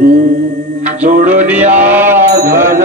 जोडून या धन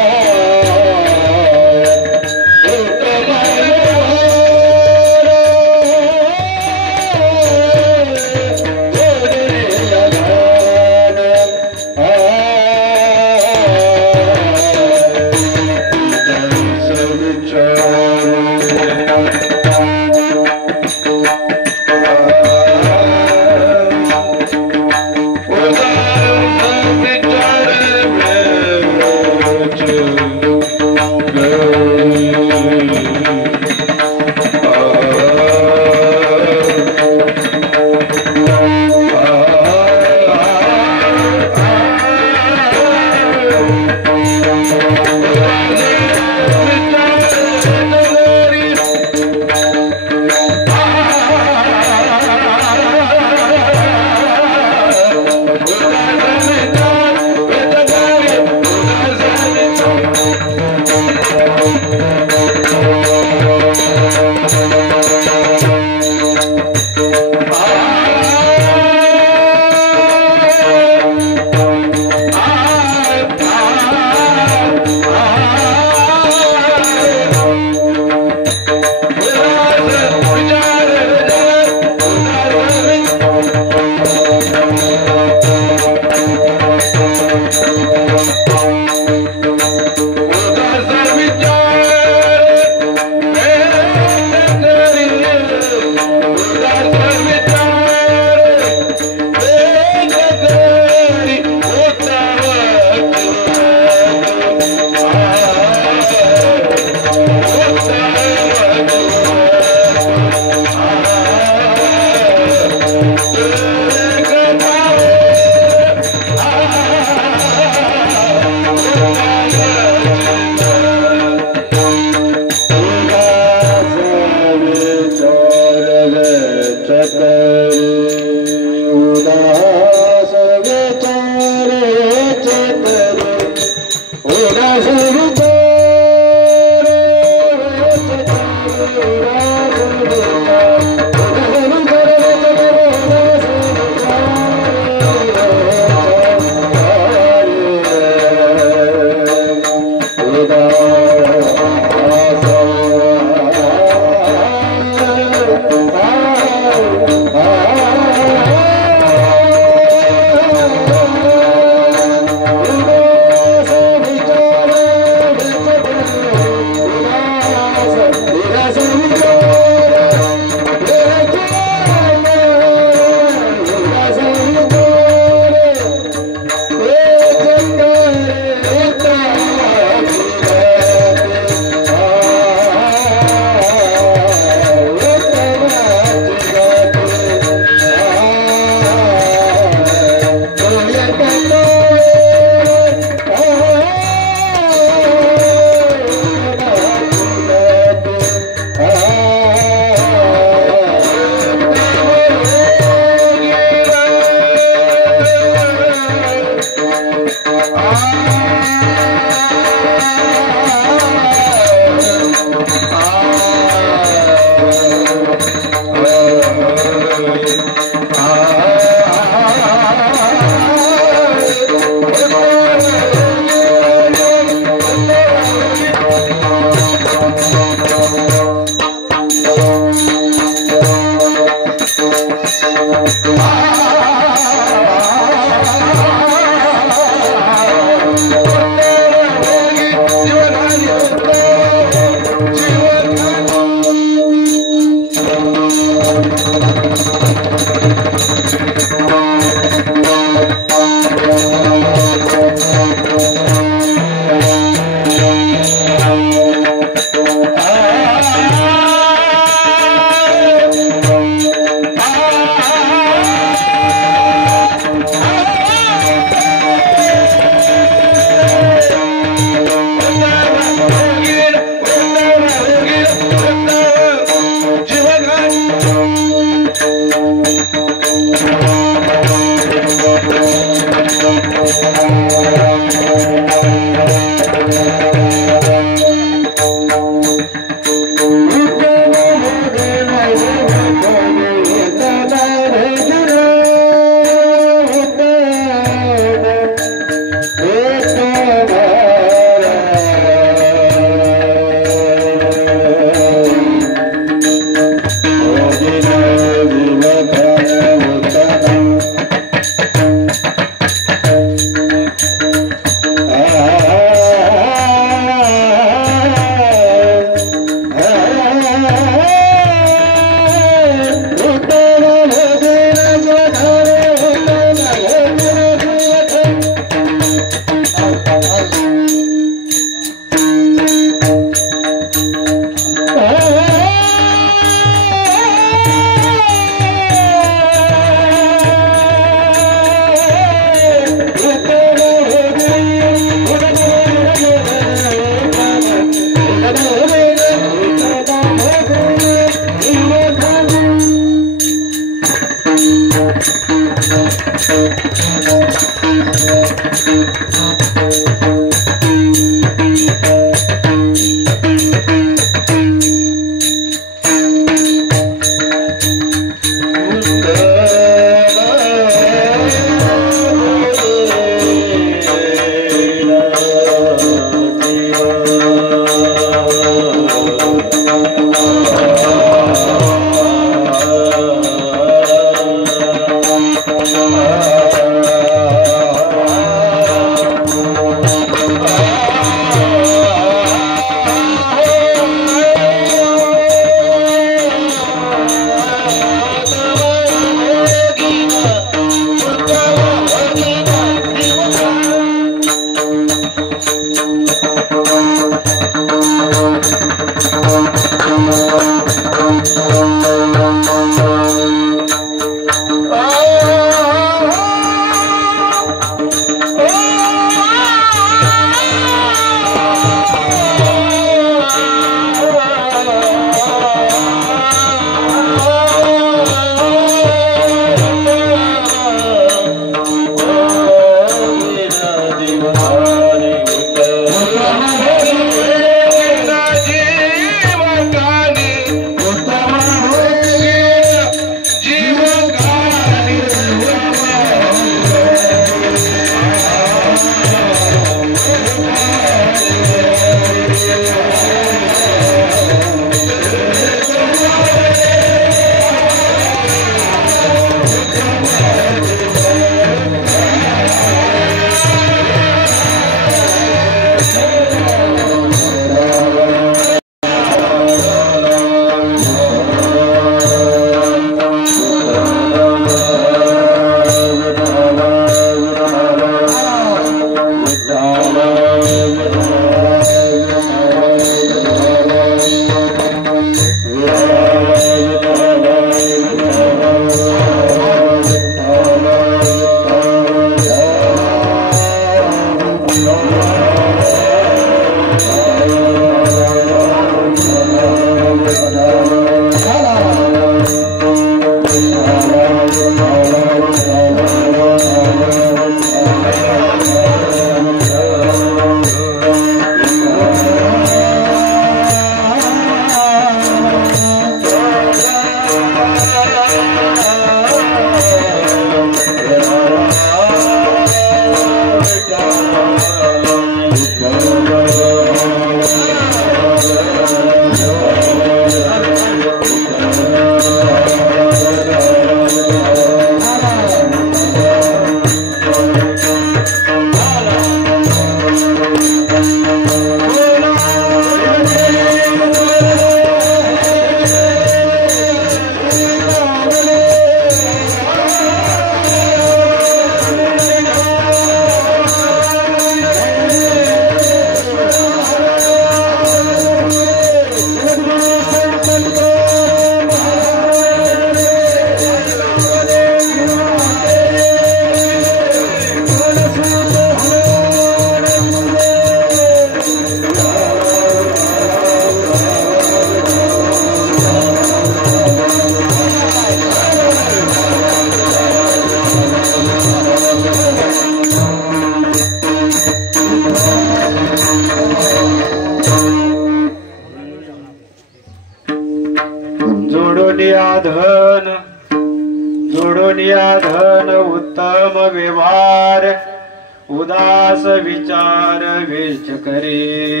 उदास विचार वेच करे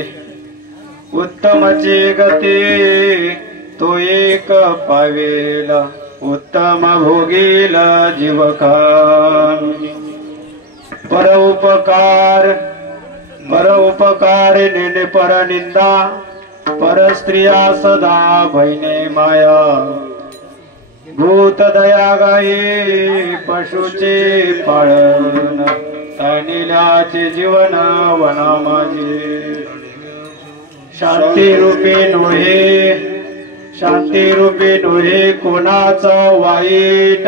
उत्तमची गती तो एक पावेल उत्तम भोगील जीवकान पर उपकार नेने पर निंदा पर स्त्रिया सदा भैने माया भूत दया गाई पशुचे पाळन अनिलाचे जीवन वना माझे शांती रूपी नोहे कोणाचा वाईट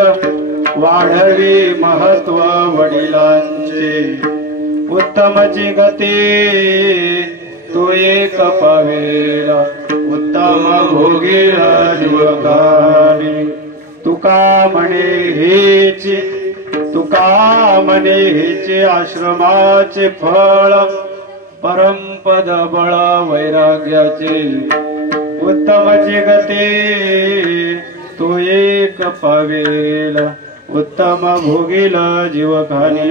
वाढवी महत्व वडिलांचे उत्तमची गती तो एक पावेल उत्तम भोगील जीवकानी तुका म्हणे हेचे आश्रमाचे फळ परमपद बळ वैराग्याचे उत्तमची गती तो एक पावेल उत्तम भोगील जीवकानी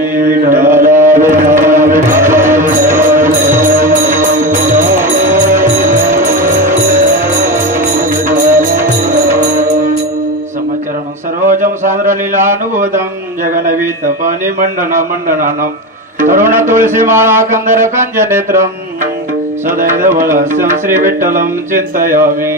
समाचरण सरोजम सांद्र लीलानुभूतम जगनवीत पाणी मंडनानम तरुण तुलसी माळा कंदर कंज नेत्रम सदैव वलस्यं श्री विठ्ठलं चिन्तयामि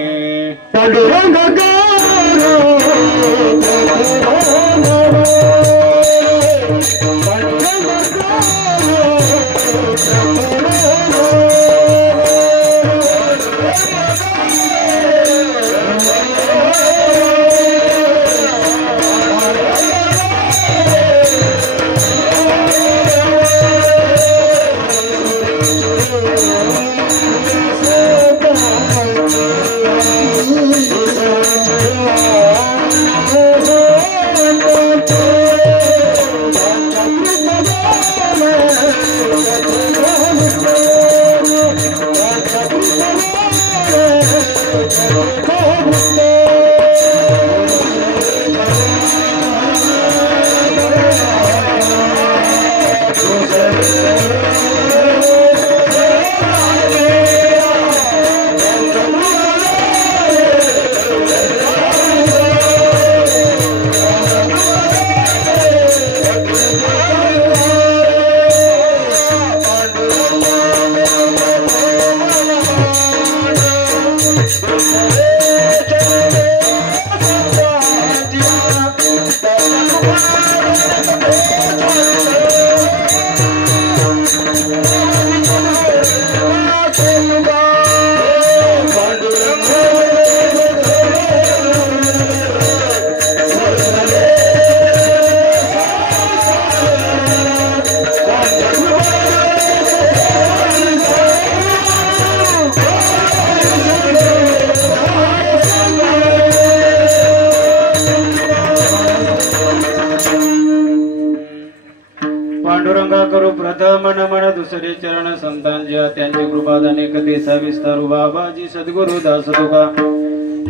पांडुरंगा करू प्रथम नमन दुसरे चरण संतांच्या त्यांची कृपादाने कधी सविस्तारू बाबाजी सद्गुरु दास तुका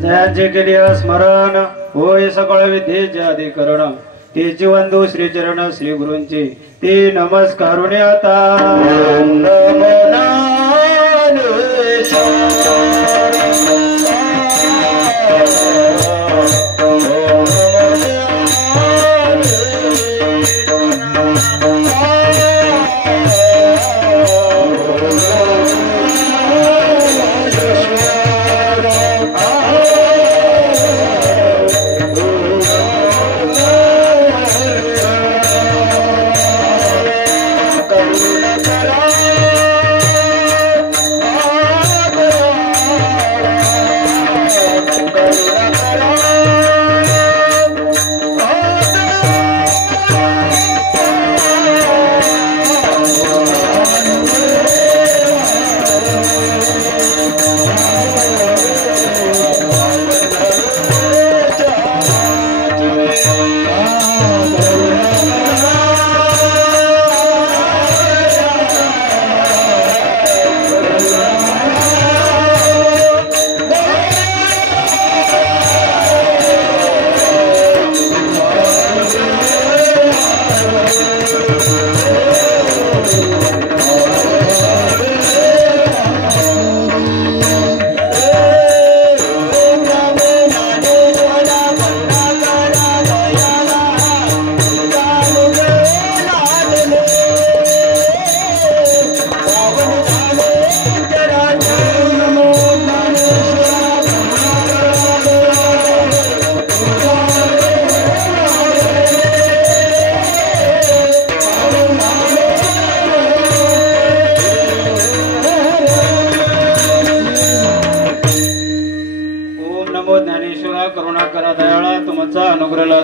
जयांचे केले स्मरण होय सकळ विद्येचे अधिकरण तेची वंदू श्री चरण श्री गुरूंचे ते नमस्कारुणे आता करुणा करा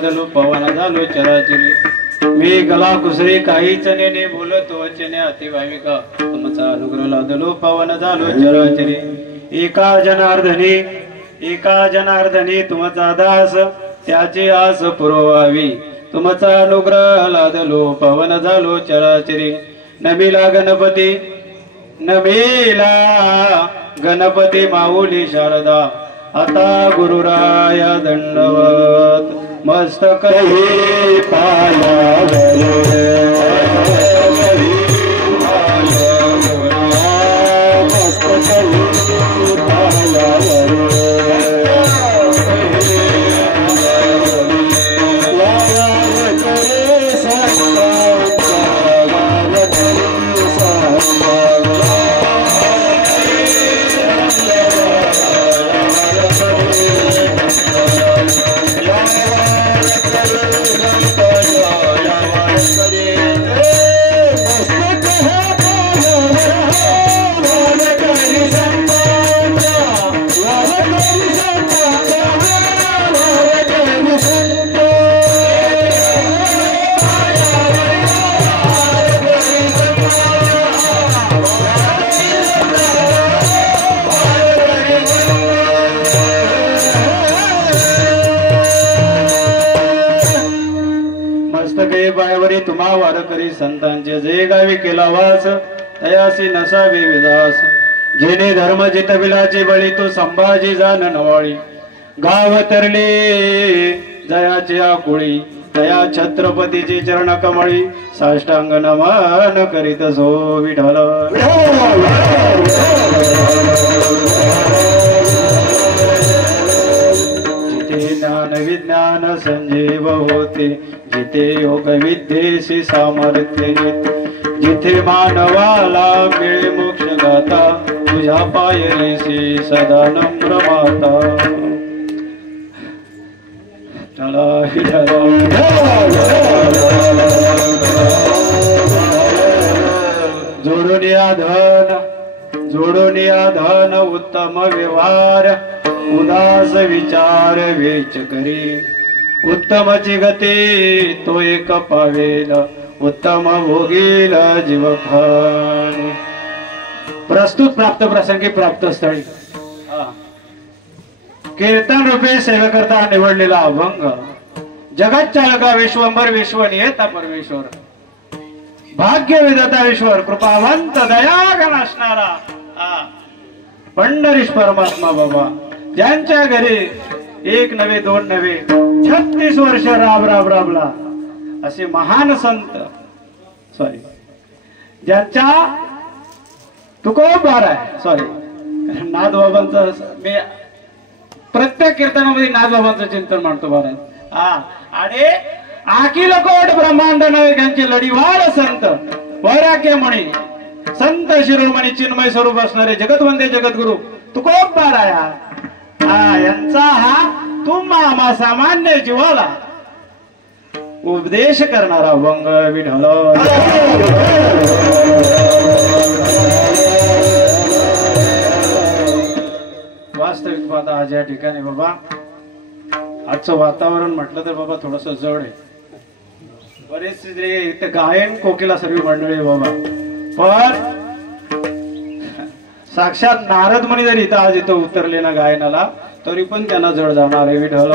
लादलो पवन झालो चराचरी मी गला कुसरी काहीच नेने बोलतो वचने अति भाविका तुमचा अनुग्रह लादलो पवन झालो चराचरी एका जनार्दनी तुमचा दास त्याची आस पुरवावी तुमचा अनुग्रह लादलो पवन झालो चराचरी नमिला गणपती माऊली शारदा आता गुरुराय दंडवत मस्तक हे पायावरी तुम्हा वारकरी संतांचे जे गावी केला वास तयासी नसावे विदास जेने धर्म जितविलाची बळी तो संभाजी जान नवाळी गाव तरले जयाची आकुळी तया छत्रपतीची चरण कमळी साष्टांग नमन करीत सो विठ्ठल जिथे ज्ञान विज्ञान संजीव होते जिथे योग विद्येशी सामर्थ्य जिथे मानवाला मिळे मोक्ष गाता तुझ्या पायरीशी सदा नम्र माता जोडून या धन उत्तम व्यवहार उदास विचार वेच करी उत्तमची गती तो एक पावेल उत्तम भोगील जीवखान प्रस्तुत प्राप्त प्रसंगी प्राप्त स्थळी कीर्तन रूपे सेवेकरता निवडलेला अभंग जगत चालका विश्वंभर विश्वनियता परमेश्वर भाग्य विधाता ईश्वर कृपावंत दयाघन असणारा पंढरीश परमात्मा बाबा ज्यांच्या घरी एक नव्हे दोन नव्हे 36 वर्ष राबला असे महान संत ज्यांच्या तुकोबार आहे नाथबाबांचं मी प्रत्येक कीर्तनामध्ये नाथबाबांचं चिंतन मांडतो महाराज आणि अखिल कोट ब्रह्मांड नव्हे त्यांचे लढीवाळ संत वैराग्यमणी संत शिरोमणी चिन्मय स्वरूप असणारे जगतवंदे जगद्गुरु तुकोबार आहे यांचा हा तुम्हा सामान्य जीवाला उपदेश करणारा अभंग विठ्ठल वास्तविक पाहता आज या ठिकाणी बाबा आजचं वातावरण म्हटलं तर बाबा थोडस जड आहे बरेच इथे गायन कोकिला सर्व मंडळी बाबा पण साक्षात नारद मुनी जरी इथं आज इथं उतरले ना गायनाला तरी पण त्यांना जड जाणार आहे विठ्ठल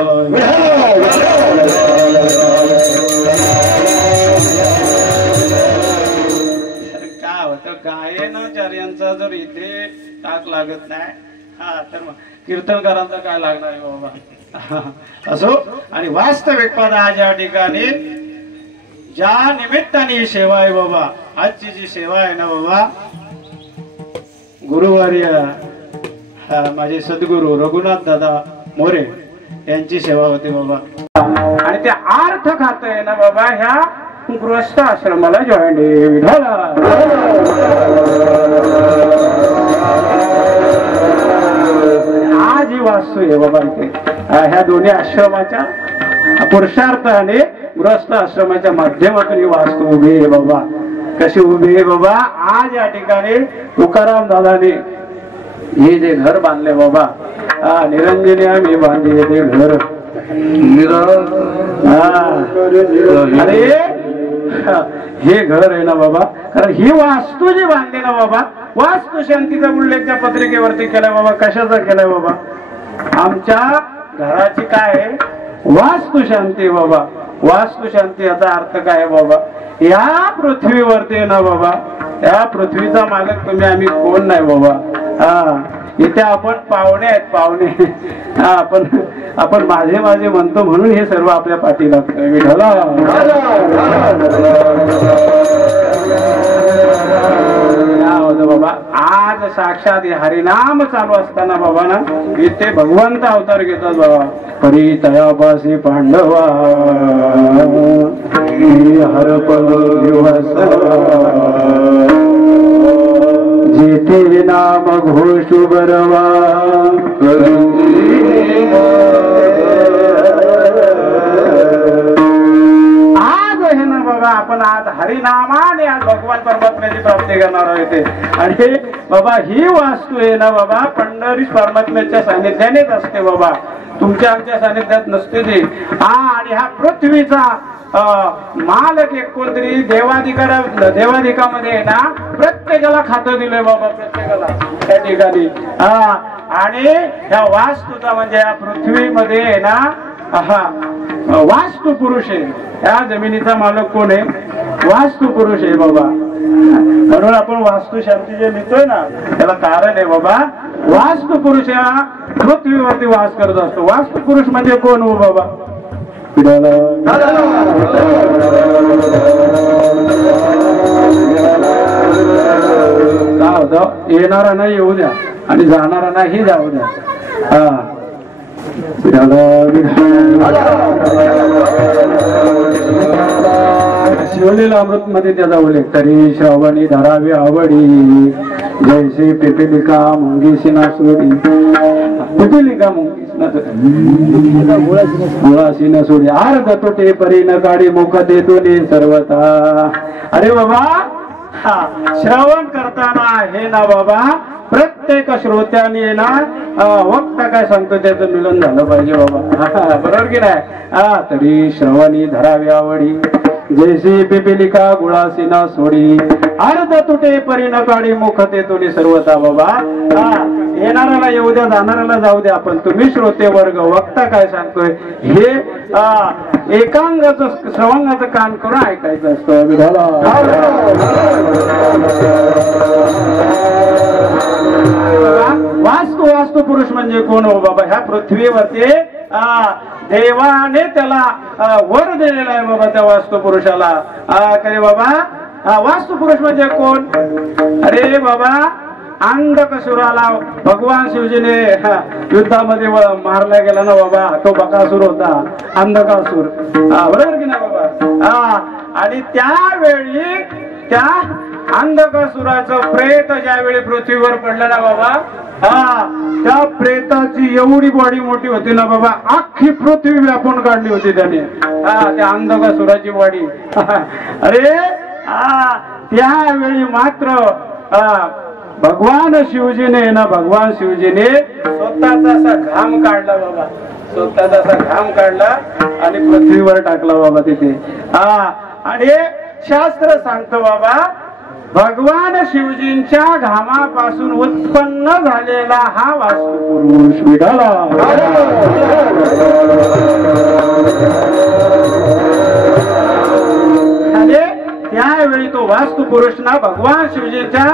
काय होतं गायनाचार्यांचा जर इथे टाक लागत नाही तर मग कीर्तनकारांचा काय लागणार आहे बाबा असो आणि वास्तविक पद आज या ठिकाणी ज्या निमित्ताने ही सेवा आहे बाबा आजची जी सेवा आहे ना बाबा गुरुवर्य माझे सद्गुरु रघुनाथ दादा मोरे यांची सेवा होती बाबा आणि ते अर्थ खाते ना बाबा ह्या गृहस्थ आश्रमाला जॉईन झाला आज ही वास्तू आहे बाबा इथे ह्या दोन्ही आश्रमाच्या पुरुषार्थाने गृहस्थ आश्रमाच्या माध्यमातून ही वास्तू उभी आहे बाबा कशी उभी आहे बाबा आज या ठिकाणी तुकाराम दादाने हे जे घर बांधले बाबा निरंजनी आम्ही बांधले ते घर अरे हे घर आहे ना बाबा, कारण ही वास्तू जी बांधली ना बाबा, वास्तू शांतीचा उल्लेख त्या पत्रिकेवरती केलाय बाबा. कशाचा केलाय बाबा? आमच्या घराची काय आहे? वास्तू शांती बाबा. वास्तू शांती याचा अर्थ काय आहे बाबा? या पृथ्वीवरती ना बाबा, या पृथ्वीचा मालक तुम्ही, आम्ही कोण नाही बाबा. इथे आपण पाहुणे आहेत, पाहुणे. आपण माझे माझे म्हणतो म्हणून हे सर्व आपल्या पाठी लागतंय. विठ्ठला बाबा, आज साक्षात हरिनाम चालू असताना बाबा ना, इथे भगवंत अवतार घेतात बाबा. परितयापासी पांडवा हरपल दिवस, जेथे नाम घोषु बरवा. आज हे ना बाबा, आपण आज हरिनामाने आज भगवान परमात्म्याची प्राप्ती करणार आहोत. आणि बाबा ही वास्तू आहे ना बाबा, पंढरी परमात्म्याच्या सानिध्यानेच असते बाबा, तुमच्या आमच्या सानिध्यात नसते ती. आणि हा पृथ्वीचा मालक एक कोणतरी देवाधिकामध्ये आहे ना, प्रत्येकाला खातं दिलंय बाबा, प्रत्येकाला त्या ठिकाणी. आणि ह्या वास्तूचा म्हणजे या पृथ्वीमध्ये आहे ना, वास्तू पुरुष आहे. या जमिनीचा मालक कोण आहे? वास्तू पुरुष आहे बाबा. म्हणून आपण वास्तू शांती जे लिहितोय ना, त्याला कारण आहे बाबा, वास्तू पुरुष या पृथ्वीवरती वास करत असतो. वास्तू पुरुष म्हणजे कोण हो बाबा? काय होतं, येणारा येऊ द्या आणि जाणारा ही जाऊ द्या. शिवलेला अमृत मध्ये त्याचा उल्लेख. तरी श्रावणी धरावी आवडी, जैसे पिपिलिका मुंगीसी ना सोडी. पिपिलिका मुळासी न सोडी, आर गतोटे परी न काढी मुख देतो सर्वता. अरे बाबा, श्रवण करताना हे ना बाबा, प्रत्येक श्रोत्याने ना वक्ता काय सांगतो त्याचं मिलन झालं पाहिजे बाबा. बरोबर की नाही? तरी श्रवणी धरावी आवडी, जैसी पिपिलिका गुळासी न सोडी. अर्ध तुटे परी न काढी मुख देतो सर्वता बाबा. येणाऱ्याला येऊ द्या, जाणाऱ्याला जाऊ द्या, पण तुम्ही श्रोते वर्ग वक्ता काय सांगतोय हे एकांगाचं श्रवणाचं कान करून ऐकायचं असतं. वास्तू पुरुष म्हणजे कोण हो बाबा? ह्या पृथ्वीवरती देवाने त्याला वर दिलेला आहे बाबा, त्या वास्तू पुरुषाला. करे बाबा, वास्तू पुरुष म्हणजे कोण? अरे बाबा, अंधकसुराला भगवान शिवजीने युद्धामध्ये मारला गेला ना बाबा, तो बकासूर होता, अंधकासूर. बरोबर की नाही बाबा? आणि त्यावेळी त्या अंधकासुराचं प्रेत ज्यावेळी पृथ्वीवर पडलं ना बाबा, त्या प्रेताची एवढी बॉडी मोठी होती ना बाबा, अख्खी पृथ्वी व्यापून काढली होती त्याने, त्या अंधकासुराची बॉडी. अरे त्यावेळी मात्र भगवान शिवजीने ना, भगवान शिवजीने स्वतःचा असा घाम काढला बाबा, स्वतःचा असा घाम काढला आणि पृथ्वीवर टाकला बाबा तिथे. आणि शास्त्र सांगतो बाबा, भगवान शिवजींच्या घामापासून उत्पन्न झालेला हा वास्तू पुरुष विठाला. आणि त्यावेळी तो वास्तू पुरुष ना भगवान शिवजींच्या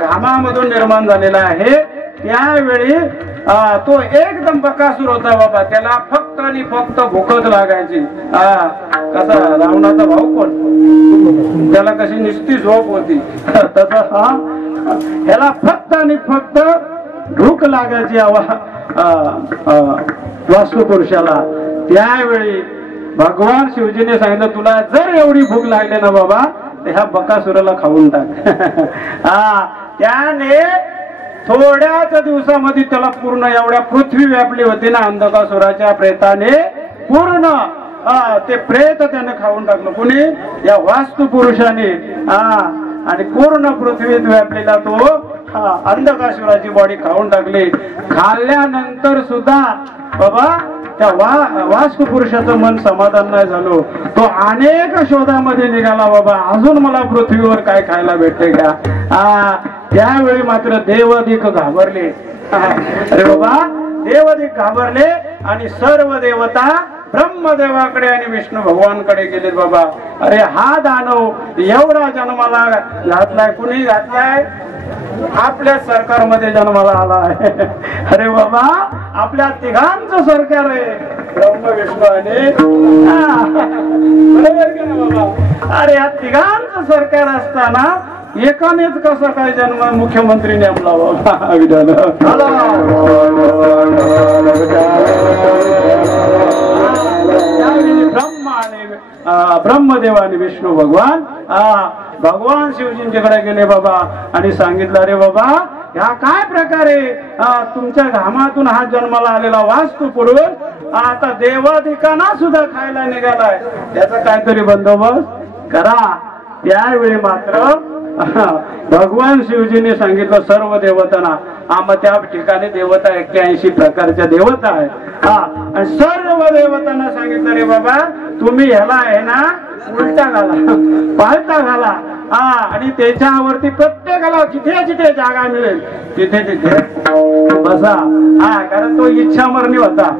घामामधून निर्माण झालेला आहे. त्यावेळी तो एकदम बकासूर होता बाबा, त्याला फक्त आणि फक्त भूकच लागायची. कसा रावणाचा भाऊ कोण, त्याला कशी नुसती झोप होती, तसा ह्याला फक्त आणि फक्त भूक लागायची वास्तू पुरुषाला. त्यावेळी भगवान शिवजीने सांगितलं, तुला जर एवढी भूक लागली ना बाबा, तर ह्या बकासुराला खाऊन टाक. त्याने थोड्याच दिवसामध्ये त्याला पूर्ण एवढ्या पृथ्वी व्यापली होती ना अंधकासुराच्या प्रेताने, पूर्ण ते प्रेत त्याने खाऊन टाकलं. कुणी? या वास्तू पुरुषाने. आणि पूर्ण पृथ्वीत व्यापलेला तो अंधकासुराची बॉडी खाऊन टाकली. खाल्ल्यानंतर सुद्धा बाबा त्या वास्क पुरुषाचं मन समाधान नाही झालो. तो अनेक शोधामध्ये निघाला बाबा, अजून मला पृथ्वीवर काय खायला भेटते का. त्यावेळी मात्र देवाधिक घाबरले. अरे बाबा, देवाधिक घाबरले आणि सर्व देवता ब्रह्मदेवाकडे आणि विष्णू भगवानकडे गेले. बाबा, अरे हा दानव एवढा जन्माला घातलाय, कुणी घातलाय? आपल्या सरकारमध्ये जन्माला आला आहे. अरे बाबा, आपल्या तिघांचं सरकार आहे, ब्रह्म विष्णू आणि बरोबर की ना बाबा. अरे या तिघांचं सरकार असताना एकानेच कसं काय जन्म मुख्यमंत्री नेमला बाबा. विधान ब्रह्मदेव आणि विष्णू भगवान भगवान शिवजींच्याकडे गेले बाबा आणि सांगितलं, अरे बाबा, ह्या काय प्रकारे तुमच्या घामातून हा जन्माला आलेला वास्तू पुरुष आता देवाधिकांना सुद्धा खायला निघालाय, त्याचा काहीतरी बंदोबस्त करा. त्यावेळी मात्र भगवान शिवजीने सांगितलं सर्व देवतांना. मग त्या ठिकाणी देवता 81 प्रकारच्या देवता आहेत. आणि सर्व देवतांना सांगितलं, रे बाबा, तुम्ही ह्याला आहे ना उलटा घाला, पालटा घाला. आणि त्याच्यावरती प्रत्येकाला जिथे जिथे जागा मिळेल तिथे तिथे बसा. कारण तो इच्छा मरणी होता.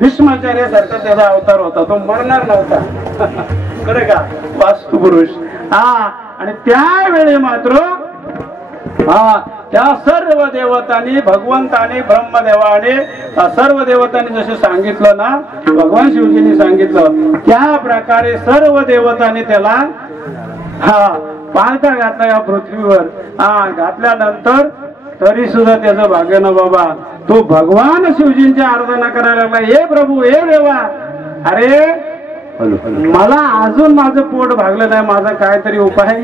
भीष्माचार्यासारखा त्याचा अवतार होता, तो मरणार नव्हता. बरं का, वास्तु पुरुष. आणि त्यावेळी मात्र त्या सर्व देवतांनी, भगवंताने, ब्रह्मदेवाने, सर्व देवतांनी जसे सांगितलं ना, भगवान शिवजींनी सांगितलं त्या प्रकारे सर्व देवतांनी त्याला पालथा घातला या पृथ्वीवर. घातल्यानंतर तरी सुद्धा त्याचं भाग्य ना बाबा, तो भगवान शिवजींच्या आराधना करायला लागला. हे प्रभू, हे देवा, अरे मला अजून माझं पोट भागलं नाही, माझा काहीतरी उपाय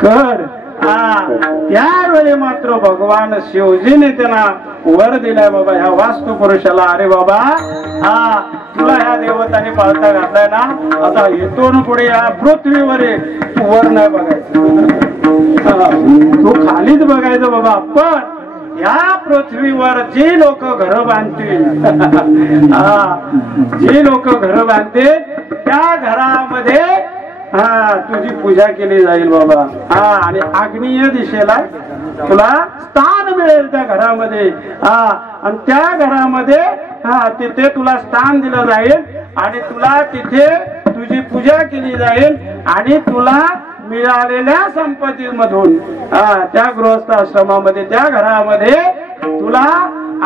कर. त्यावेळी मात्र भगवान शिवजीने त्यांना वर दिलाय बाबा ह्या वास्तु पुरुषाला. अरे बाबा, तुला ह्या देवताने पालथा घातलाय ना, आता इथून पुढे या पृथ्वीवर तू वर नाही बघायचं, तू खालीच बघायचं बाबा. पण या पृथ्वीवर जी लोक घर बांधतील, जी लोक घर बांधतील त्या घरामध्ये तुझी पूजा केली जाईल बाबा. आणि आग्नेय दिशेला तुला स्थान मिळेल त्या घरामध्ये. आणि त्या घरामध्ये तिथे तुला स्थान दिलं जाईल आणि तुला तिथे तुझी पूजा केली जाईल. आणि तुला मिळालेल्या संपत्तीमधून त्या गृहस्थ आश्रमामध्ये, त्या घरामध्ये तुला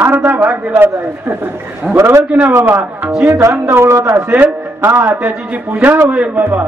अर्धा भाग दिला जाईल. बरोबर की नाही बाबा. जी धन दौलत असेल त्याची जी पूजा होईल बाबा.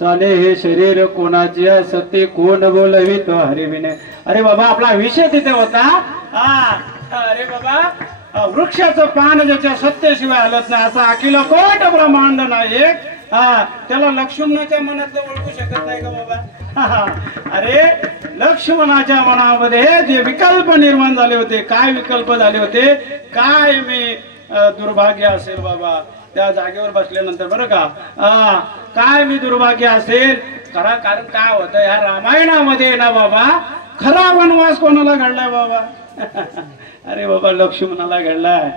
चाले हे शरीर कोणाचे सत्य कोण बोलवी तो हरिविने. अरे बाबा आपला विषय तिथे होता. अरे बाबा वृक्षाचं पान ज्याच्या सत्याशिवाय हलत नाही असा अखिल कोट ब्रह्मांड नायक त्याला लक्ष्मणाच्या मनातलं ओळखू शकत नाही का बाबा. अरे लक्ष्मणाच्या मनामध्ये जे विकल्प निर्माण झाले होते, काय विकल्प झाले होते, काय मी दुर्भाग्य असेल बाबा त्या जागेवर बसल्यानंतर बरं का. काय मी दुर्भाग्य असेल कारण काय होतं या रामायणामध्ये ना बाबा खरा वनवास कोणाला घडलाय बाबा. अरे बाबा लक्ष्मणाला घडलाय.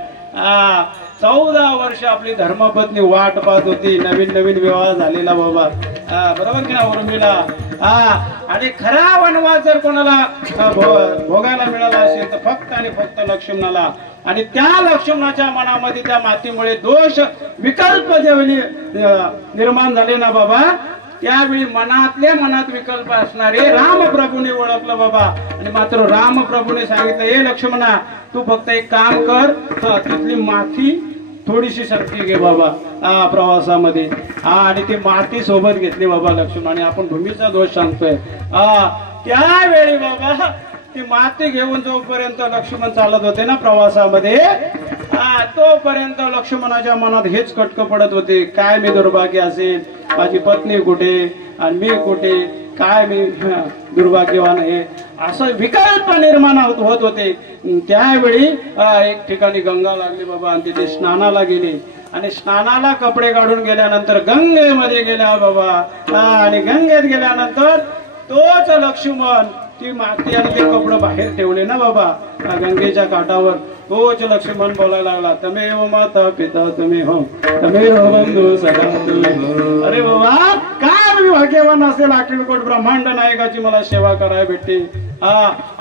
14 वर्ष आपली धर्मपत्नी वाट पाहत होती, नवीन नवीन विवाह झालेला बाबा. बरोबर की ना उर्मिला. आणि खरा वनवास जर कोणाला भोगायला मिळाला असेल तर फक्त आणि फक्त लक्ष्मणाला. आणि त्या लक्ष्मणाच्या मनामध्ये त्या मातीमुळे दोष विकल्प ज्यावेळी निर्माण झाले ना बाबा त्यावेळी मनात विकल्प असणारे रामप्रभूने ओळखलं बाबा. आणि मात्र रामप्रभूने सांगितलं हे लक्ष्मणा तू फक्त एक काम कर, तिथली माती थोडीशी सरकी घे बाबा प्रवासामध्ये. आणि ती माती सोबत घेतली बाबा लक्ष्मणाने. आपण भूमीचा दोष सांगतोय. त्यावेळी बाबा ती माती घेऊन जोपर्यंत लक्ष्मण चालत होते ना प्रवासामध्ये तोपर्यंत लक्ष्मणाच्या मनात हेच कटक पडत होते, काय मी दुर्भाग्य असेल, माझी पत्नी कुठे आणि मी कुठे, काय मी दुर्भाग्यवान आहे, असं विकल्प निर्माण होत होते. त्यावेळी एक ठिकाणी गंगा लागली बाबा आणि तिथे स्नानाला गेले. आणि स्नानाला कपडे काढून गेल्यानंतर गंगेमध्ये गेल्या बाबा. आणि गंगेत गेल्यानंतर तोच लक्ष्मण ती माती आणि ते कपडे बाहेर ठेवले ना बाबा गंगेच्या काठावर. तोच लक्ष्मण बोलायला लागला तमेव माता पिता तुम्ही हो तमेव बंधू सखा तुम्ही हो. अरे बाबा काय मी भाग्यवान असेल, अखिलकोट ब्रह्मांड नायकाची मला सेवा करायला भेटते.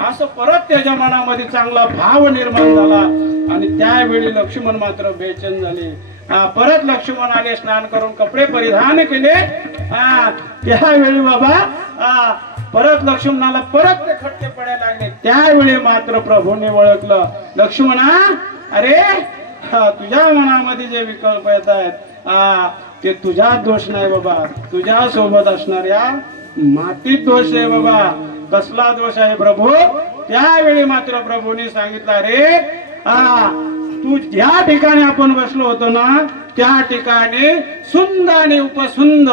असं परत त्याच्या मनामध्ये चांगला भाव निर्माण झाला. आणि त्यावेळी लक्ष्मण मात्र बेचैन झाले. परत लक्ष्मण आले, स्नान करून कपडे परिधान केले. त्यावेळी बाबा परत लक्ष्मणाला परत ते खटके पडायला लागले. त्यावेळी मात्र प्रभूने ओळखलं लक्ष्मणा अरे तुझ्या मनामध्ये जे विकल्प येत आहेत ते तुझा दोष नाही बाबा, तुझ्या सोबत असणाऱ्या मातीत दोष आहे बाबा. कसला दोष आहे प्रभू. त्यावेळी मात्र प्रभूने सांगितलं अरे तू ज्या ठिकाणी आपण बसलो होतो ना त्या ठिकाणी सुंद आणि उपसुंद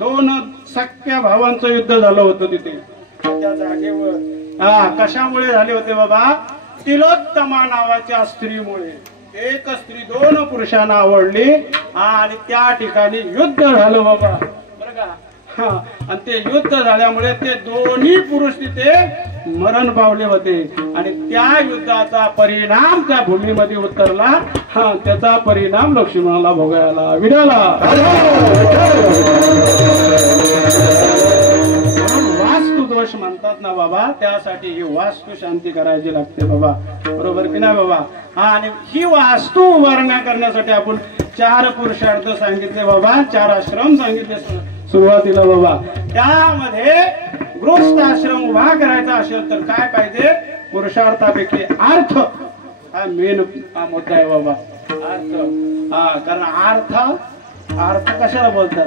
दोन सख्या भावांचं युद्ध झालं होतं तिथे त्या जागेवर. कशामुळे झाले होते बाबा, तिलोत्तमा नावाच्या स्त्रीमुळे. एक स्त्री 2 पुरुषांना आवडली आणि त्या ठिकाणी युद्ध झालं बाबा बरं का. आणि ते युद्ध झाल्यामुळे ते दोन्ही पुरुष तिथे मरण पावले होते. आणि त्या युद्धाचा परिणाम त्या भूमीमध्ये उतरला. त्याचा परिणाम लक्ष्मणाला भोगायला विडाला. वास्तू दोष म्हणतात ना बाबा, त्यासाठी ही वास्तू शांती करायची लागते बाबा, बरोबर की नाही बाबा? हा, आणि ही वास्तू उभारण्या करण्यासाठी आपण 4 पुरुषार्थ सांगितले बाबा, 4 आश्रम सांगितले सुरुवातीला बाबा. त्यामध्ये गृहस्थ आश्रम उभा करायचा असेल तर काय पाहिजे? पुरुषार्थापैकी अर्थ हा मेन मुद्दा आहे बाबा. अर्थ, हा, कारण अर्थ कशाला बोलतात?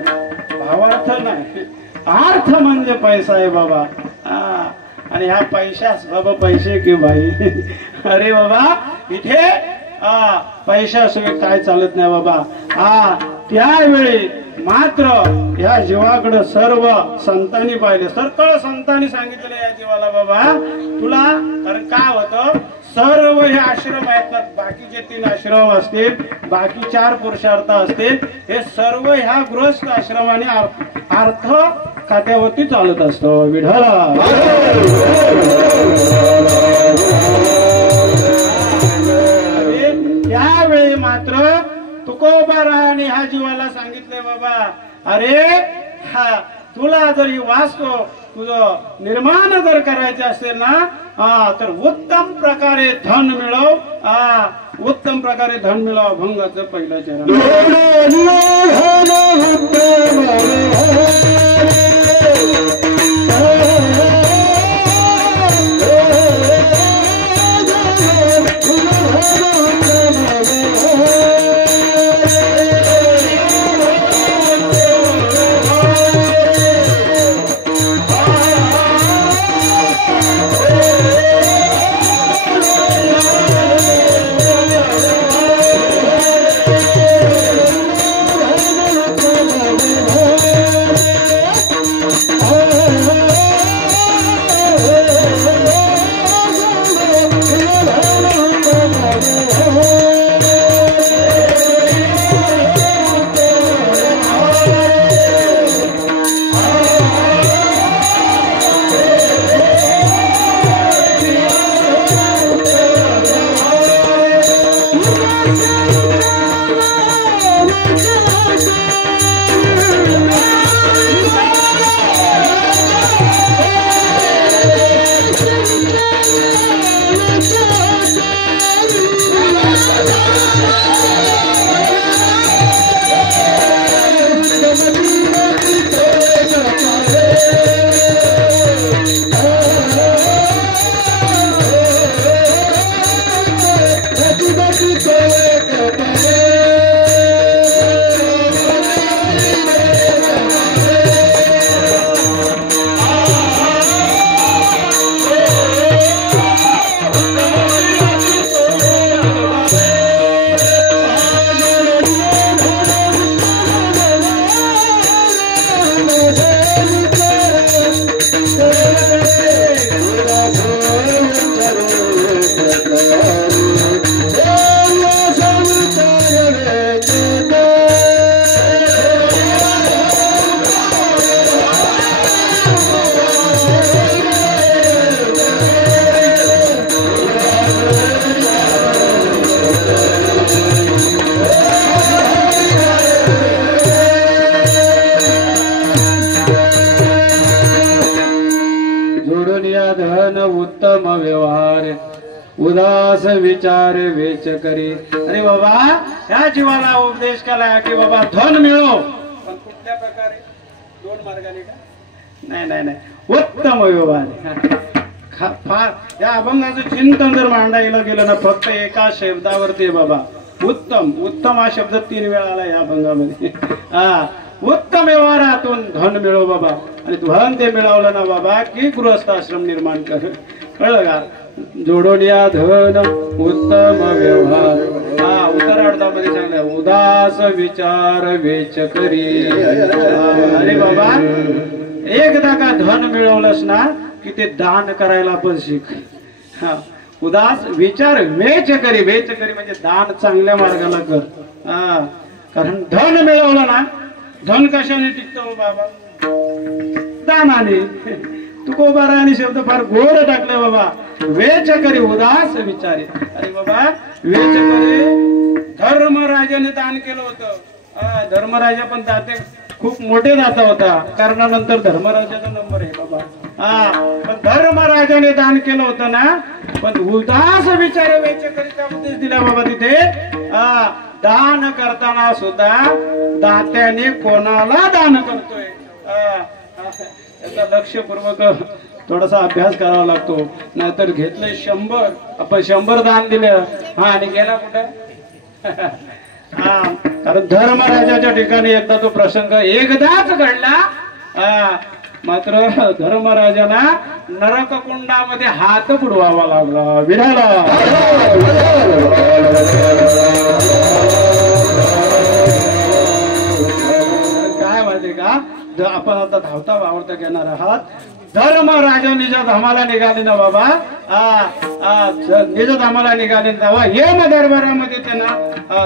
भावार्थ नाही, अर्थ म्हणजे पैसा आहे बाबा. हा, आणि ह्या पैशाच बाबा, पैसे की भाई अरे बाबा इथे पैशाशिवाय काय चालत नाही बाबा. हा, त्यावेळी मात्र या जीवाकडे सर्व संतांनी पाहिले, सर्व संतांनी सांगितलेलं या जीवाला बाबा तुला, कारण काय होतं, सर्व हे आश्रम आहेत ना, बाकीचे 3 आश्रम असतील, बाकी 4 पुरुषार्थ असतील, हे सर्व ह्या गृहस्थ आश्रमाने अर्थ खात्यावरती चालत असतो. विठ्ठला त्यावेळी मात्र तुकोबाराने ह्या जीवाला सांगितले बाबा, अरे हा तुला जर ही वास्तू तुझं निर्माण जर करायचे असेल ना, तर उत्तम प्रकारे धन मिळव. उत्तम प्रकारे धन मिळव. अभंगाचं पहिलं चरण. उत्तम व्यवहार उदास विचार वेच करी. अरे बाबा या जीवाला उपदेश केला की बाबा धन मिळो, पण कुठल्या प्रकारे? 2 मार्गाने का? नाही नाही नाही, उत्तम व्यवहार. या अभंगाचं चिंतन जर मांडायला गेलं ना, फक्त एका शब्दावरती बाबा उत्तम. उत्तम हा शब्द 3 वेळा आला या अभंगामध्ये. उत्तम व्यवहारातून धन मिळव बाबा, आणि धन ते मिळवलं ना बाबा की गृहस्थ आश्रम निर्माण कर. कळलं का? जोडून या धन उत्तम व्यवहार. उत्तरार्धामध्ये सांगलं उदास विचार वेच करी. अरे बाबा एकदा का धन मिळवलंस ना की ते दान करायला पण शिक. उदास विचार वेच करी. वेच करी म्हणजे दान चांगल्या मार्गाला कर. कारण धन मिळवलं ना, धन कशाने टिकतो बाबा? दानाने. तुकोबाराने शब्द फार गोड टाकले बाबा. वेच करी उदास विचारे. अरे बाबा वेच करी धर्मराजाने दान केलं होतं. धर्मराजा पण दाते खूप मोठे दाता होता, कारणानंतर धर्मराजाचा नंबर आहे बाबा. पण धर्मराजाने दान केलं होतं ना, पण उदास विचार वेचकरिता उपदेश दिला बाबा तिथे. दान करताना सुद्धा दात्याने कोणाला दान करतोय याचा लक्षपूर्वक थोडासा अभ्यास करावा लागतो. नाहीतर घेतलंय 100, आपण 100 दान दिलं आणि गेला कुठं. कारण धर्मराजाच्या ठिकाणी एकदा तो प्रसंग एकदाच घडला. मात्र धर्मराजाला नरक कुंडामध्ये हात बुडवावा लागला. विराला काय माहिती का, आपण आता धावता वावरता घेणार आहात. धर्मराजा निज धामाला निघाले ना बाबा, निज धामाला निघाले तेव्हा यम दरबारामध्ये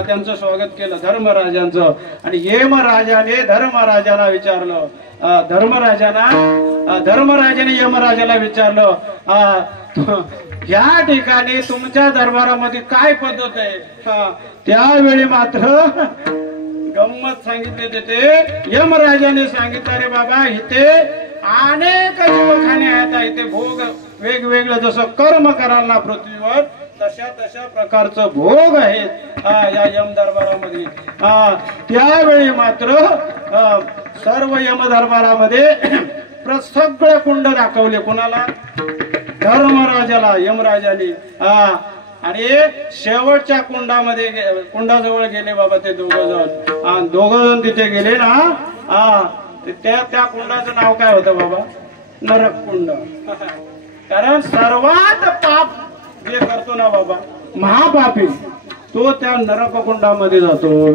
त्यांचं स्वागत केलं धर्मराजांचं. आणि यमराजाने धर्मराजाला विचारलं, धर्मराजाने यमराजाला विचारलं, या ठिकाणी तुमच्या दरबारामध्ये काय पद्धत आहे. त्यावेळी मात्र गंमत सांगितले तिथे. यमराजाने सांगितलं, अरे बाबा इथे अनेक जीवखाने आहेत, इथे भोग वेगवेगळं जसं कर्म कराल ना पृथ्वीवर तशा प्रकारचं भोग आहेत या यम दरबारामध्ये. त्यावेळी मात्र सर्व यम दरबारामध्ये सगळे कुंड दाखवले. कोणाला? धर्मराजाला, यमराजाने. आणि शेवटच्या कुंडाजवळ गेले बाबा ते दोघ जण तिथे गेले ना. त्या कुंडाचं नाव काय होतं बाबा? नरक कुंड. कारण सर्वात पाप जे करतो ना बाबा, महापापी, तो त्या नरक कुंडामध्ये जातो.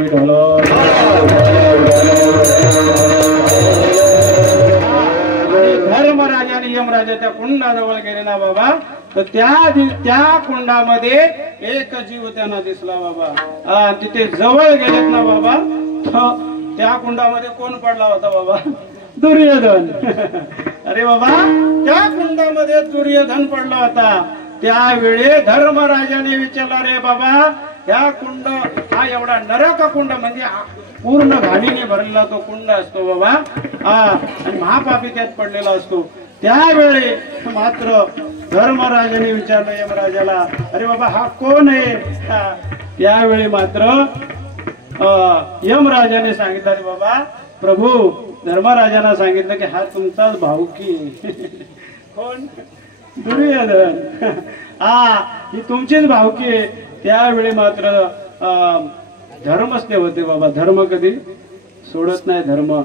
धर्मराजा आणि यमराजा त्या कुंडाजवळ गेले ना बाबा, तर त्या कुंडामध्ये एक जीव त्यांना दिसला बाबा. तिथे जवळ गेलेत ना बाबा, त्या कुंडामध्ये कोण पडला होता बाबा? दुर्योधन. अरे बाबा, त्या कुंडामध्ये दुर्योधन पडला होता. त्यावेळी धर्मराजाने विचारला, रे बाबा ह्या कुंड, हा एवढा नरक कुंड म्हणजे पूर्ण घाणीने भरलेला तो कुंड असतो बाबा, आणि महापापी त्यात पडलेला असतो. त्यावेळी मात्र धर्मराजाने विचारलं यमराजाला, अरे बाबा हा कोण आहे? त्यावेळी मात्र यमराजाने सांगितलं, अरे बाबा प्रभू, धर्मराजाला सांगितलं की हा तुमचाच भाऊ की. कोण? दुर्योधन. ही तुमचीच भावकी. त्यावेळी मात्र धर्मच ते होते बाबा. धर्म कधी सोडत नाही. धर्म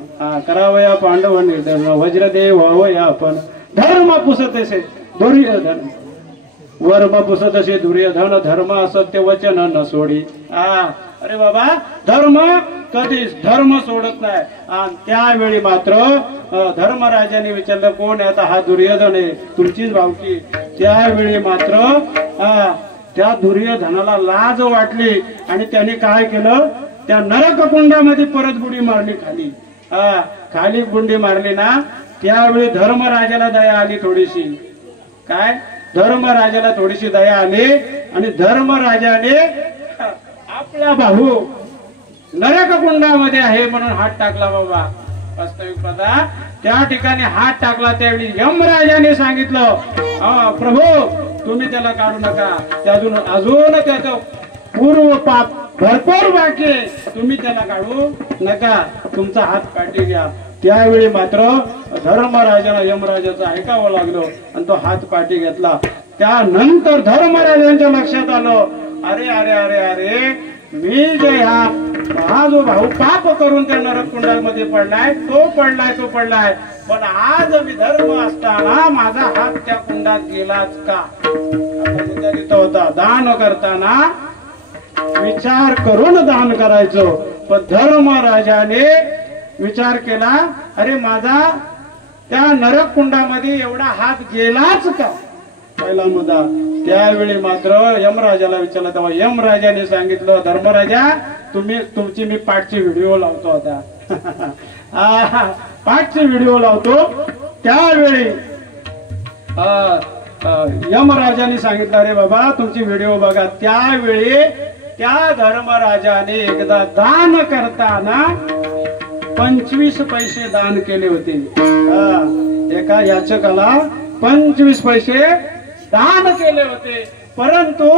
करावया पांडव निर्धर्म, वज्रदेव व्हावया आपण. धर्म पुसतसे दुर्योधन, वर्म पुसतसे दुर्योधन, धर्म असत्य वचन न सोडी. अरे बाबा, धर्म कधीच धर्म सोडत नाही. आणि त्यावेळी मात्र धर्मराजाने विचारलं, कोण आहे? आता हा दुर्योधन आहे, तुमचीच भावकी. त्यावेळी मात्र त्या दुर्योधनाला लाज वाटली आणि त्याने काय केलं, त्या नरक कुंडामध्ये परत बुडी मारली खाली. खाली बुंडी मारली ना, त्यावेळी धर्मराजाला दया आली थोडीशी. काय? धर्मराजाला थोडीशी दया आली आणि धर्मराजाने आपला भाऊ नरक कुंडामध्ये आहे म्हणून हात टाकला बाबा. वास्तविक पदा त्या ठिकाणी हात टाकला. त्यावेळी यमराजाने सांगितलं, प्रभू तुम्ही त्याला काढू नका, अजून त्याचं पूर्व पाप भरपूर बाकी, तुम्ही त्याला काढू नका, तुमचा हात काढी घ्या. त्यावेळी मात्र धर्मराजाला यमराजाचं ऐकावं लागलं आणि तो हात पाठी घेतला. त्यानंतर धर्मराजांच्या लक्षात आलं, अरे अरे अरे अरे, मी जे हा जो भाऊ पाप करून त्या नरककुंडामध्ये पडलाय, तो पडलाय, पण आज मी धर्म असताना माझा हात त्या कुंडात गेलाच का? मुद्दा होता, दान करताना विचार करून दान करायचं. पण धर्मराजाने विचार केला, अरे माझा त्या नरक कुंडामध्ये एवढा हात गेलाच का? पहिला मुद्दा. त्यावेळी मात्र यमराजाला विचारलं, तेव्हा यमराजाने सांगितलं, धर्मराजा तुमची मी पाठची व्हिडिओ लावतो आता. पाठची व्हिडिओ लावतो. त्यावेळी यमराजाने सांगितलं, अरे बाबा तुमची व्हिडिओ बघा. त्यावेळी त्या धर्मराजाने एकदा दान करताना 25 पैसे दान केले होते. एका याचकाला 25 पैसे दान केले होते. परंतु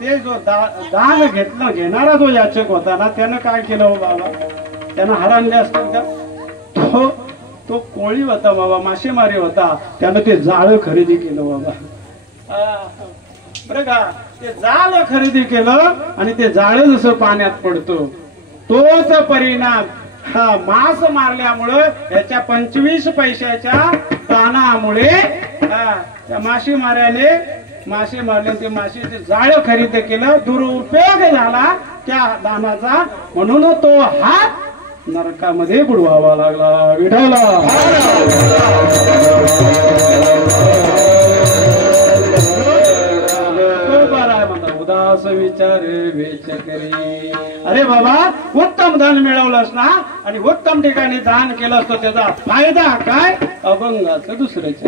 ते जो दान घेणारा जो याचक होता ना, त्यानं काय केलं हो बाबा, त्यानं हरवले असतील का? तो कोळी होता बाबा, मासेमारी होता. त्यानं ते जाळ खरेदी केलं बाबा. बरं का, ते जाळ खरेदी केलं आणि ते जाळ जसं पाण्यात पडतो तोच परिणाम मास मारल्यामुळं, याच्या 25 पैशाच्या दानामुळे त्या मासेमाऱ्याने मासे मारले. ते मासेचे जाळ खरेदी केलं, दुरुपयोग झाला त्या दानाचा, म्हणून तो हात नरकामध्ये बुडवावा लागला. विठ्ठला उदास विचार वेच करी. अरे बाबा, उत्तम दान मिळवलंस ना आणि उत्तम ठिकाणी दान केलं असतं, त्याचा फायदा काय? अभंगाचं दुसऱ्याच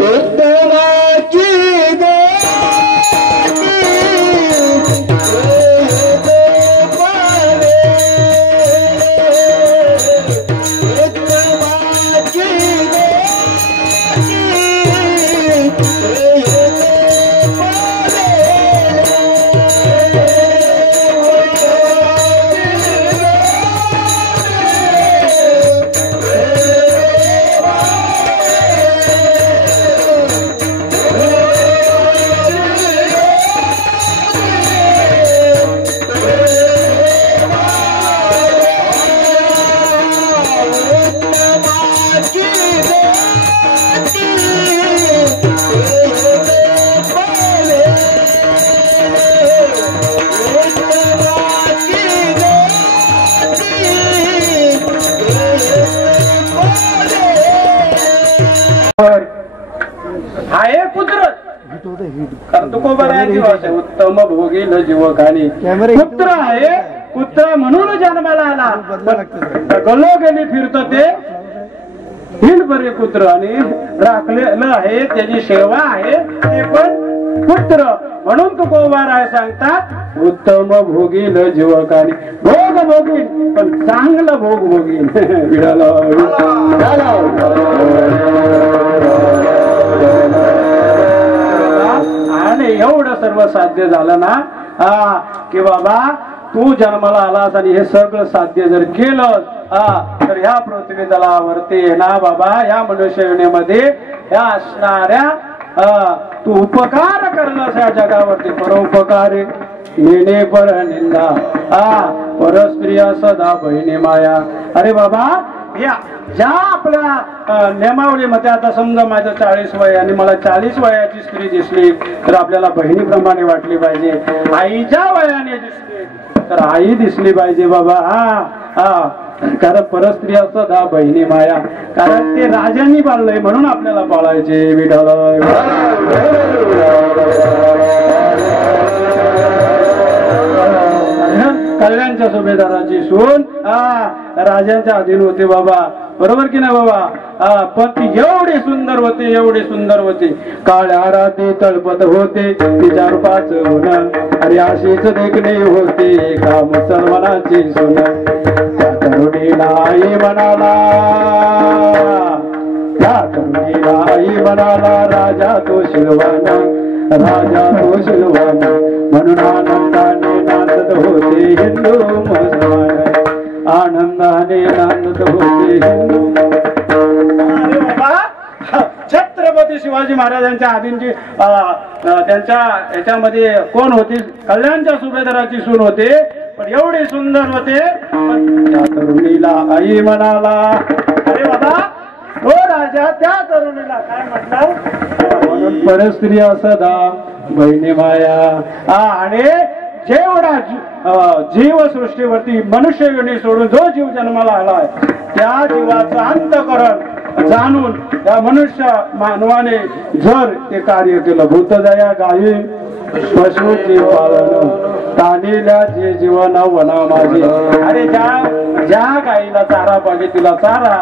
आहे पुत्र. तुकोबाराची भाषा उत्तम भोगील जीवकानी. पुत्र आहे, पुत्र म्हणून जन्माला आला. गलोगली फिरतो ते हिंडभरे पुत्र, आणि राखलेलं आहे, त्याची सेवा आहे ते पण पुत्र. म्हणून तुकोबाराय सांगतात उत्तम भोगील जीवकानी. भोग भोगील पण चांगलं भोग भोगील. आणि एवढं सर्व साध्य झालं ना की बाबा तू जन्माला आलास आणि हे सगळं साध्य जर केलं तर ह्या पृथ्वी तलावरती ना बाबा, या मनुष्य योनीमध्ये ह्या असणाऱ्या तू उपकार करलास या जगावरती. परोपकार नेने पर निंदा परस्त्रिया सदा बहिणी माया. अरे बाबा, या ज्या आपल्या नियमावलीमध्ये, आता समजा माझं 40 वय आणि मला 40 वयाची स्त्री दिसली तर आपल्याला बहिणीप्रमाणे वाटली पाहिजे. आईच्या वयाने दिसली तर आई दिसली पाहिजे बाबा. कारण परस्त्रिया सदा बहिणी माया. कारण ते राजांनी पाळलंय म्हणून आपल्याला पाळायचे. विठ्ठल कल्याणच्या सुभेदाराची सून राजांच्या अधीन होते बाबा. बरोबर की नाही बाबा? पण ती एवढी सुंदर होती, एवढी सुंदर होती. काळ्या राती तळपत होते तिच्या रूपाच होण. अरे अशीच देखणे होती का मुसलमानाची सून. त्या तरुणीला आई म्हणाला, त्या तरुणीला आई म्हणाला, राजा तो शिलवान, राजा तो शिलवान. म्हणून आनंदाने नांदत होते हिंदू मुसलमान. आनंदाने नांदत होते हिंदू. अरे बाबा, छत्रपती शिवाजी महाराजांच्या आधींची त्यांच्या याच्यामध्ये कोण होती? कल्याणच्या सुभेदाराची सून होते, पण एवढे सुंदर होते. त्या तरुणीला आई म्हणाला. अरे बाबा, हो राजा, त्या तरुणीला काय म्हटलं? परस्त्रिया सदा बहिणी माया. आणि जेवढा जीव सृष्टीवरती मनुष्य योनी सोडून जो जीव जन्माला आलाय त्या जीवाचं अंतःकरण जाणून त्या मनुष्य मानवाने जर ते कार्य केलं, भूतदया गायी पशुचे पालन तानिल्या जे जीवन वना माझे. अरे ज्या गाईला चारा पाहिजे तिला चारा,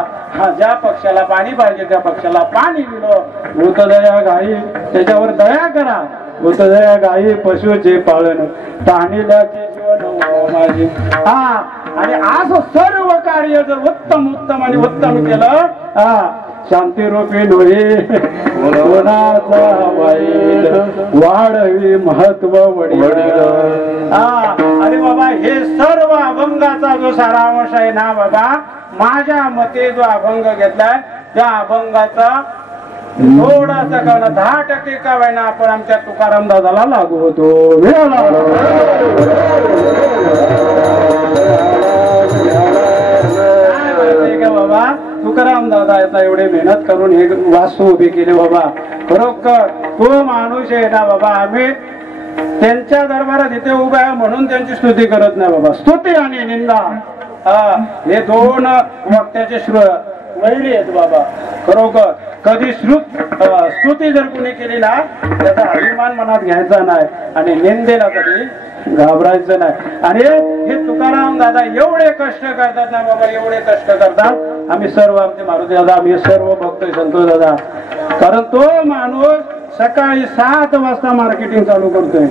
ज्या पक्षाला पाणी पाहिजे त्या पक्षाला पाणी दिलं. भूतदया गायी, त्याच्यावर दया करा. भूतदया गायी पशुचे पालन तानिल्या जे जीवन माझे. आणि असं सर्व कार्य कार्य जर उत्तम आणि उत्तम केलं शांती रूपी डोळे कोणाचा वाईट वाढवी महत्व वडील अरे बाबा हे सर्व अभंगाचा जो सारांश आहे ना बाबा माझ्या मते जो अभंग घेतलाय त्या अभंगाचा थोडासा का 10% का वेळा आपण आमच्या तुकाराम दादाला लागू होतो बाबा तुकाराम दादा आता एवढे मेहनत करून हे वास्तू उभी केली बाबा खरोखर तो माणूस आहे ना बाबा आम्ही त्यांच्या दरबारात इथे उभा आहे म्हणून त्यांची स्तुती करत नाही बाबा स्तुती आणि निंदा हे दोन वक्त्याचे वैरी आहेत बाबा खरोखर कधी स्तुती जर कोणी केली ना त्याचा अभिमान मनात घ्यायचा नाही आणि निंदेला कधी घाबरायचं नाही आणि हे तुकाराम दादा एवढे कष्ट करतात ना बाबा एवढे कष्ट करतात आम्ही सर्व आमचे मारुती दादा आम्ही सर्व बघतोय संतोष दादा कारण तो माणूस सकाळी 7 वाजता मार्केटिंग चालू करतोय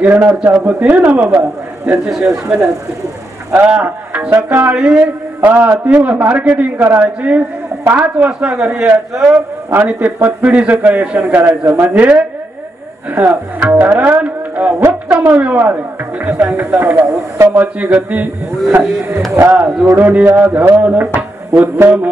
गिरणार चहापती आहे ना बाबा त्यांचे सेल्समॅन आहेत सकाळी ती मार्केटिंग करायची 5 वाजता घरी यायचं आणि ते पतपिढीचं कलेक्शन करायचं म्हणजे कारण उत्तम व्यवहार आहे तिथे सांगितलं बाबा उत्तमाची गती जोडून या धन उत्तम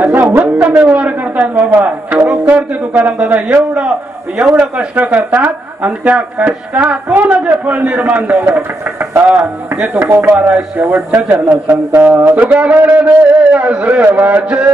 असा उत्तम व्यवहार करतात बाबा खरोखर ते तुकाराम दादा एवढं कष्ट करतात आणि त्या कष्टातून जे फळ निर्माण झालं ते तुकोबाराय शेवटच्या चरणात सांगतात तुका दे आश्रमाचे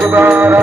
तुकाराम